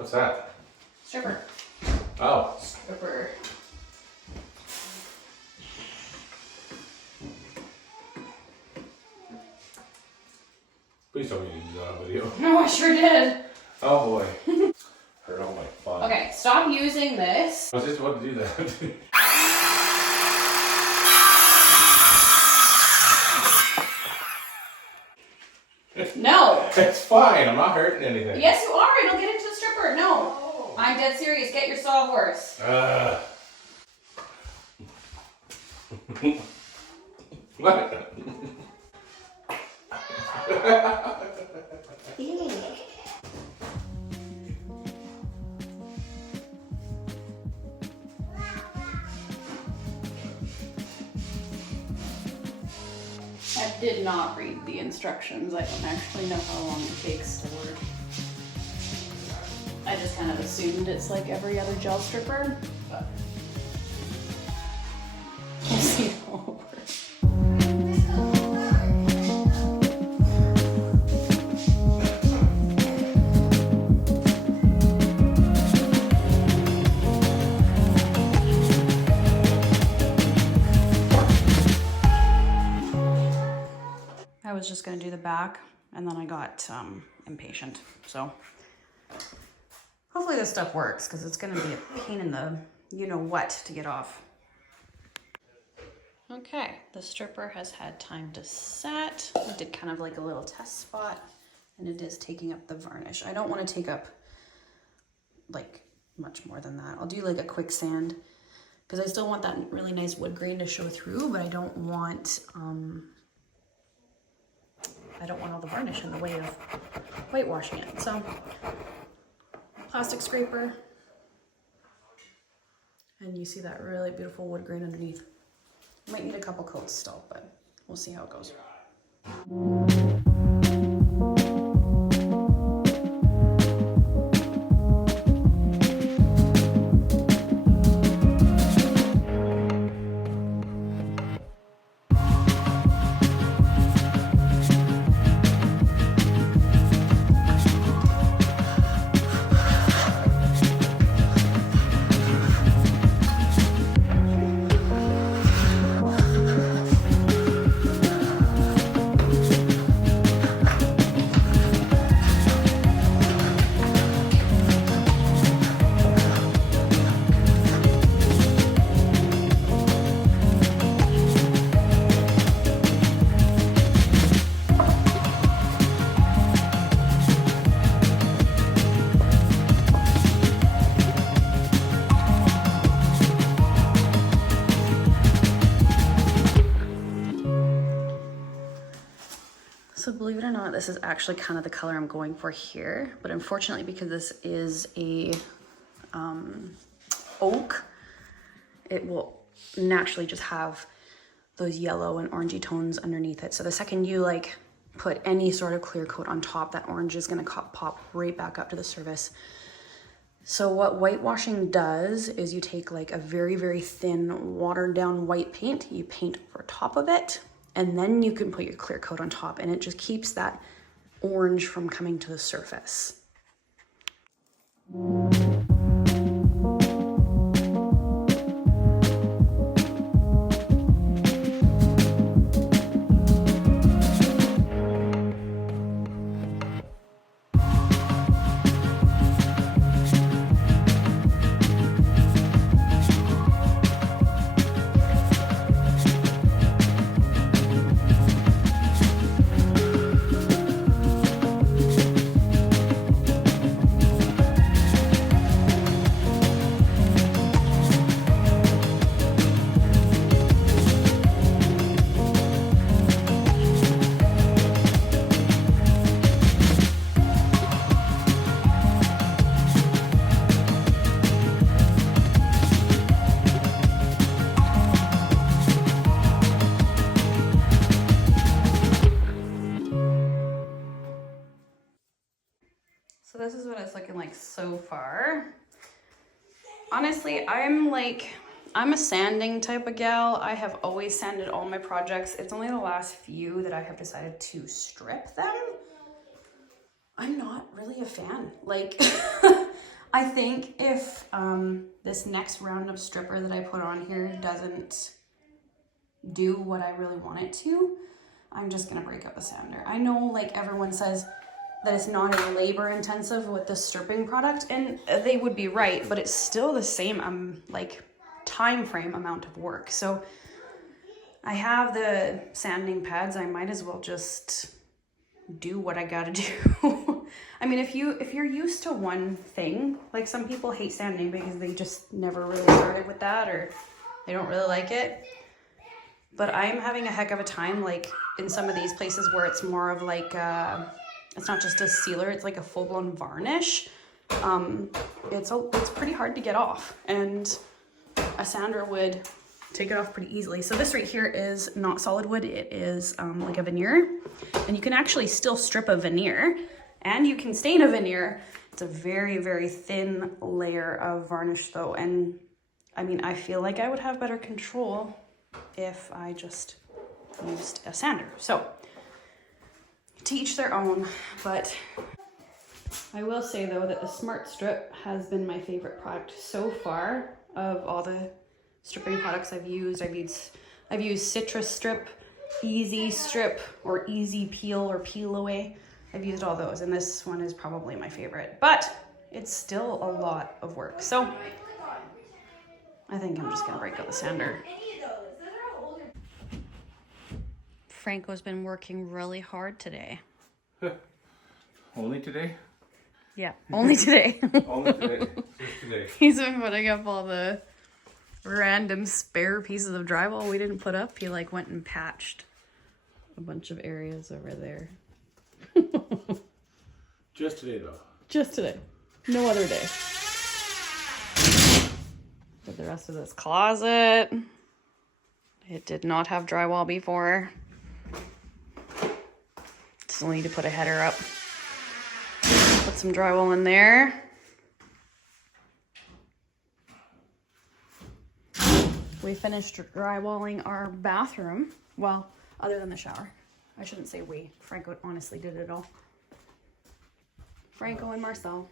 What's that? Stripper. Oh. Stripper. Please tell me you did that on video. No, I sure did. Oh boy. Hurt all my fun. Okay, stop using this. I was just about to do that. No. It's fine. I'm not hurting anything. Yes, you are. It'll get into the stripper. No. Oh. I'm dead serious. Get your sawhorse. What? I did not read the instructions. I don't actually know how long it takes to work. I just kind of assumed it's like every other gel stripper, but we'll see how it works. I was just gonna do the back and then I got impatient. So hopefully this stuff works because it's gonna be a pain in the you-know-what to get off. Okay, the stripper has had time to set. I did kind of like a little test spot and it is taking up the varnish. I don't want to take up like much more than that. I'll do like a quick sand because I still want that really nice wood grain to show through, but I don't want all the varnish in the way of whitewashing it. So, plastic scraper. And you see that really beautiful wood grain underneath. Might need a couple coats still, but we'll see how it goes. So believe it or not, this is actually kind of the color I'm going for here, but unfortunately because this is a oak, it will naturally just have those yellow and orangey tones underneath it. So the second you like put any sort of clear coat on top, that orange is gonna pop right back up to the surface. So what whitewashing does is you take like a very, very thin watered down white paint, you paint over top of it, and then you can put your clear coat on top and it just keeps that orange from coming to the surface. So this is what it's looking like so far. Honestly, I'm a sanding type of gal. I have always sanded all my projects. It's only the last few that I have decided to strip them. I'm not really a fan. Like, I think if this next round of stripper that I put on here doesn't do what I really want it to, I'm just gonna break up the sander. I know like everyone says that it's not as labor intensive with the stripping product, and they would be right, but it's still the same like time frame amount of work. So I have the sanding pads, I might as well just do what I gotta do. I mean, if you're used to one thing, like some people hate sanding because they just never really started with that, or they don't really like it. But I'm having a heck of a time, like in some of these places where it's more of like, it's not just a sealer, it's like a full-blown varnish. It's pretty hard to get off, and a sander would take it off pretty easily. So this right here is not solid wood, it is like a veneer, and you can actually still strip a veneer, and you can stain a veneer. It's a very, very thin layer of varnish though, and I mean, I feel like I would have better control if I just used a sander. So to each their own, but I will say though that the Smart Strip has been my favorite product so far of all the stripping products I've used. I've used Citrus Strip, Easy Strip, or Easy Peel or Peel Away. I've used all those, and this one is probably my favorite, but it's still a lot of work. So I think I'm just gonna break out the sander. Franco's been working really hard today. Only today? Yeah, only today. Only today. Just today. He's been putting up all the random spare pieces of drywall we didn't put up. He like went and patched a bunch of areas over there. Just today though. Just today. No other day. Did the rest of this closet. It did not have drywall before. Still need to put a header up. Put some drywall in there. We finished drywalling our bathroom. Well, other than the shower. I shouldn't say we. Franco honestly did it all. Franco and Marcel.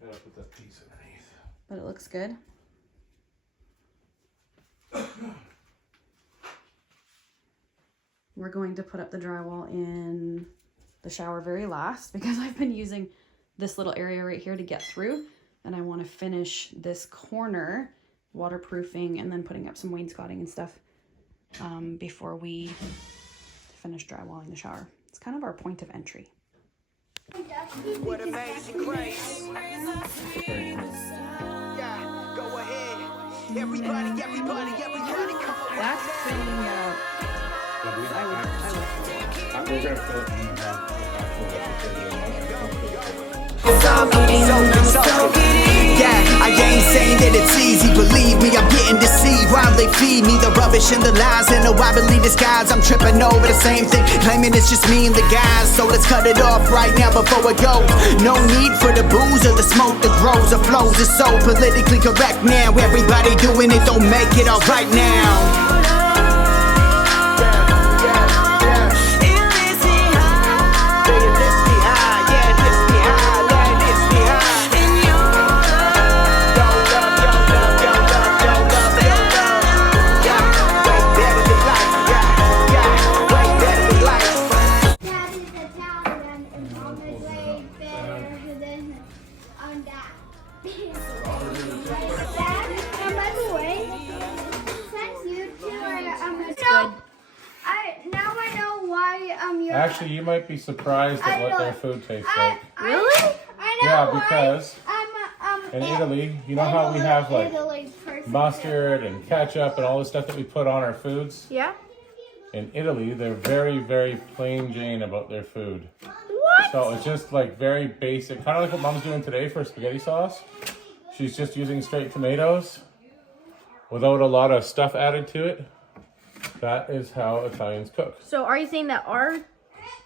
Gotta put that piece underneath. But it looks good. We're going to put up the drywall in the shower very last because I've been using this little area right here to get through, and I want to finish this corner waterproofing and then putting up some wainscoting and stuff before we finish drywalling the shower. It's kind of our point of entry. What amazing grace. Yeah, go ahead. Everybody, come on. That's pretty, We're gonna fill it in half. Yeah, I ain't saying that it's easy. Believe me, I'm getting deceived while they feed me the rubbish and the lies. And no, I believe disguise. I'm tripping over the same thing, claiming it's just me and the guys. So let's cut it off right now before it goes. No need for the booze or the smoke that grows or flows. It's so politically correct now. Everybody doing it don't make it all right now. Actually, you might be surprised at what their food tastes like. Really? Yeah, because in Italy, you know how we have like mustard and ketchup and all the stuff that we put on our foods? Yeah. In Italy, they're very, very plain Jane about their food. What? So it's just like very basic, kind of like what Mom's doing today for spaghetti sauce. She's just using straight tomatoes without a lot of stuff added to it. That is how Italians cook. So are you saying that our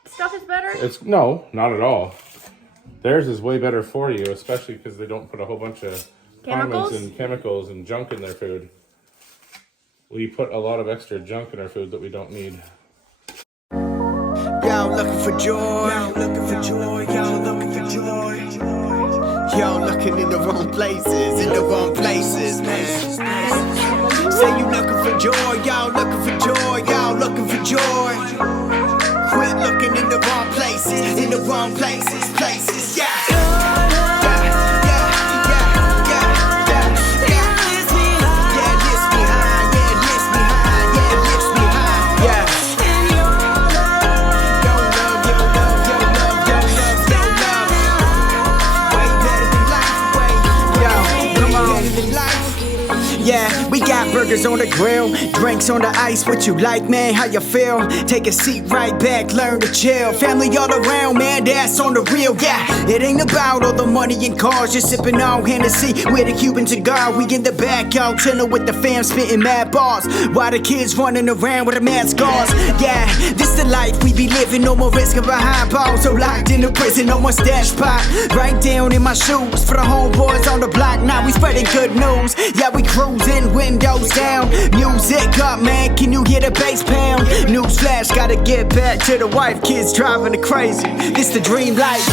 stuff is better? No, not at all. Theirs is way better for you, especially because they don't put a whole bunch of condiments and chemicals and junk in their food. We put a lot of extra junk in our food that we don't need. Yo, looking for joy, looking for joy, yo, looking for joy. Yo, looking in the wrong places, in the wrong places, man. Say you looking for joy, y'all looking for joy, y'all looking for joy. Quit looking in the wrong places, in the wrong places, places, yeah. Yeah, we got burgers on the grill, drinks on the ice. What you like, man? How you feel? Take a seat right back, learn to chill. Family all around, man, that's on the real. Yeah, it ain't about all the money and cars. Just sipping on Hennessy with a Cuban cigar. We in the back, y'all chillin' with the fam, spitting mad bars. While the kids running around with the mad scars. Yeah, this the life we be living. No more risk of behind bars. So locked in the prison, no more stash pot. Right down in my shoes for the homeboys on the block. Now we spreading good news. Yeah, we cruising, windows down, music up, man. Can you hear the bass pound? Newsflash, gotta get back to the wife. Kids driving her crazy. This the dream life.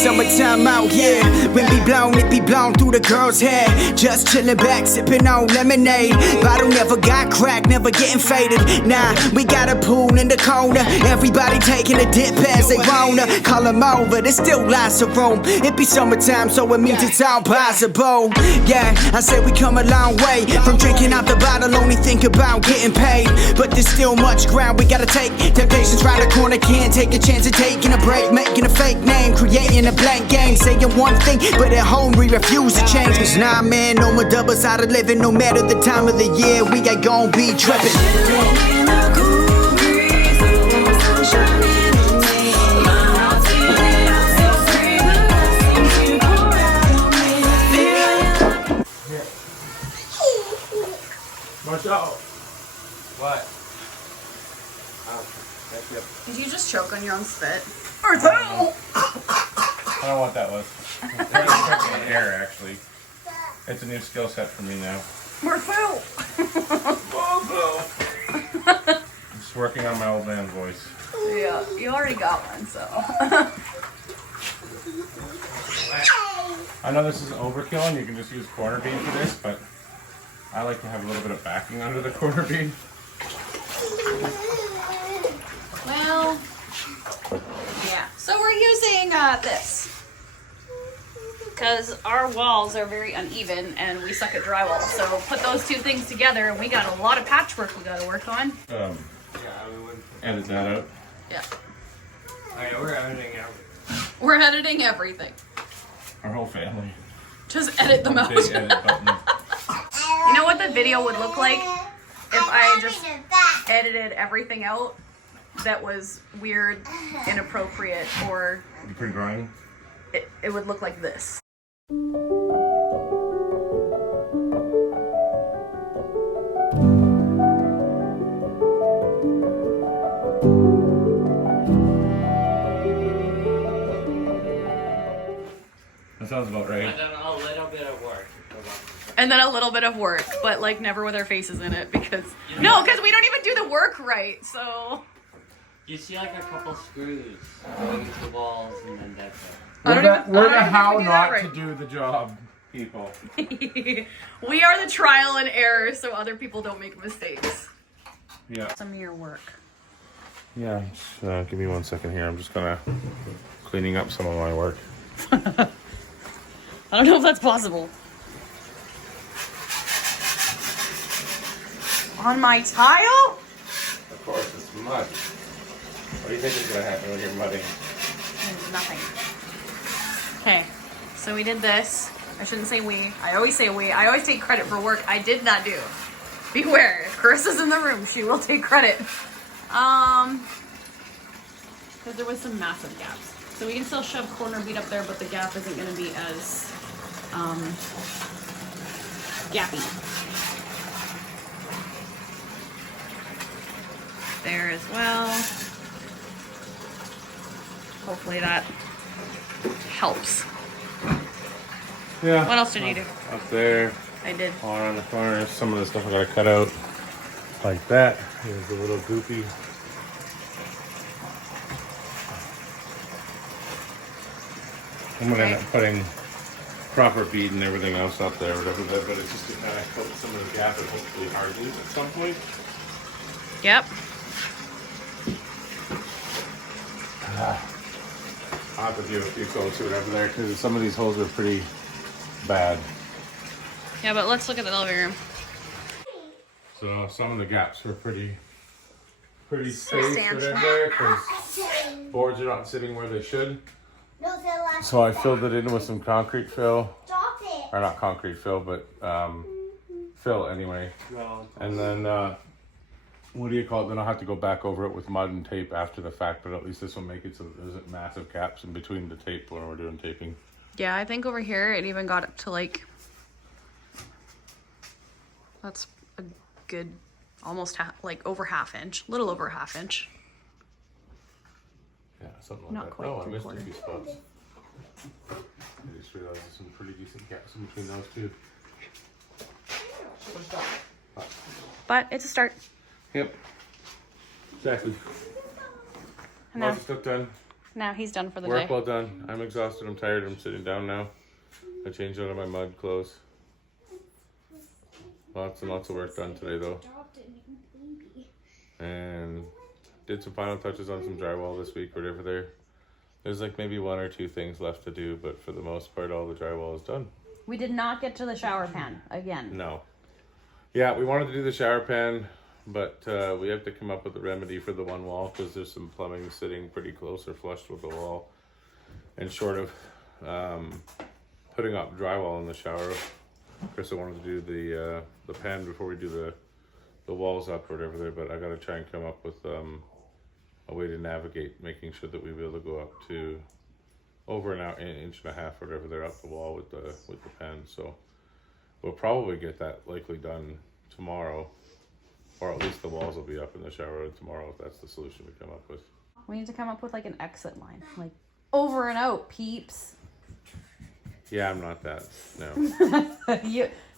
Summertime out here, when be blown, it be blown through the girl's hair. Just chillin' back, sippin' on lemonade. Bottle never got cracked, never getting faded. Nah, we got a pool in the corner. Everybody taking a dip as they wanna. Call them over, there's still lots of room. It be summertime, so it means it's all possible. Yeah, I said we come a long way. From drinking out the bottle, only think about getting paid. But there's still much ground we gotta take. Temptations round the corner, can't take a chance of taking a break. Making a fake name, creating a blank game, saying one thing, but at home we refuse to change. Cause nah, man, no more doubles out of living. No matter the time of the year, we ain't gon' be trippin'. Watch out. What? Oh, thank you. Did you just choke on your own spit? I don't know what that was. It's air, actually. It's a new skill set for me now. Marfil! I'm just working on my old man voice. Yeah, you already got one, so. I know this is overkill and you can just use corner bead for this, but I like to have a little bit of backing under the corner bead. Well, yeah. So we're using this. Because our walls are very uneven and we suck at drywall. So put those two things together and we got a lot of patchwork we gotta work on. Edit that out. Yeah. Alright, we're editing out. We're editing everything. Our whole family. Just edit them out. Big edit button. You know what the video would look like if I just edited everything out that was weird, inappropriate, or You pretty drawing? it would look like this. That sounds about right. I've done a little bit of work. And then a little bit of work, but like never with our faces in it because we don't even do the work right, so. You see like a couple screws going to the walls and then that's it. We're the how do not that to do the job, people. We are the trial and error so other people don't make mistakes. Yeah. Some of your work. Yeah, just, give me 1 second here. I'm just gonna cleaning up some of my work. I don't know if that's possible. On my tile? Of course, it's mud. What do you think is gonna happen when you're mudding? There's nothing. Okay, so we did this. I shouldn't say we. I always say we. I always take credit for work I did not do. Beware, if Chris is in the room, she will take credit. Because there was some massive gaps. So we can still shove corner bead up there, but the gap isn't going to be as gappy. There as well. hopefully that helps. Yeah. What else did you do? Up there, I did. all around the corners. Some of the stuff I gotta cut out like that. Here's a little goopy. I'm gonna end up putting proper bead and everything else up there, whatever that, but it's just to kind of coat some of the gap and hopefully harden at some point. Yep. I'll have to do a few coats or whatever there because some of these holes are pretty bad. Yeah, but let's look at the living room. So some of the gaps were pretty spaced whatever there because boards are not sitting where they should. So I filled it in with some concrete fill, or not concrete fill, but fill anyway. And then what do you call it? Then I'll have to go back over it with mud and tape after the fact, but at least this will make it so that there isn't massive gaps in between the tape when we're doing taping. Yeah, I think over here it even got up to like, that's a good, almost like over ½ inch, little over ½ inch. Yeah, something like Not that. quite Oh, I missed a 3/4. few spots. I just realized there's some pretty decent gaps in between those two. But it's a start. Yep. Exactly. And Lots of stuff done. now he's done for the Work day. well done. I'm exhausted. I'm tired. I'm sitting down now. I changed out of my mud clothes. Lots and lots of work done today though. And did some final touches on some drywall this week, whatever there. There's like maybe 1 or 2 things left to do, but for the most part, all the drywall is done. We did not get to the shower pan again. No. Yeah, we wanted to do the shower pan, but we have to come up with a remedy for the one wall because there's some plumbing sitting pretty close or flush with the wall. And short of putting up drywall in the shower, Krista wanted to do the pan before we do the walls up or whatever there, but I gotta try and come up with a way to navigate making sure that we be able to go up to over an inch and a half or whatever they're up the wall with the pen. So we'll probably get that likely done tomorrow, or at least the walls will be up in the shower tomorrow if that's the solution we come up with. We need to come up with like an exit line, like over and out, peeps. Yeah, I'm not that. No.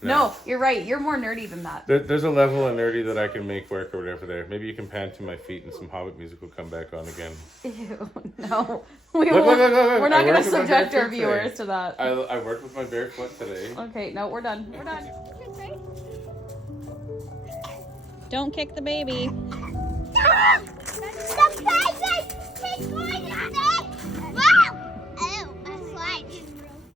No, you're right. You're more nerdy than that. There's a level of nerdy that I can make work or whatever there. Maybe you can pan to my feet and some Hobbit music will come back on again. Ew, no. Look. We're not going to subject our viewers to that. I worked with my bare foot today. Okay, no, we're done. We're done. Don't kick the baby. The baby!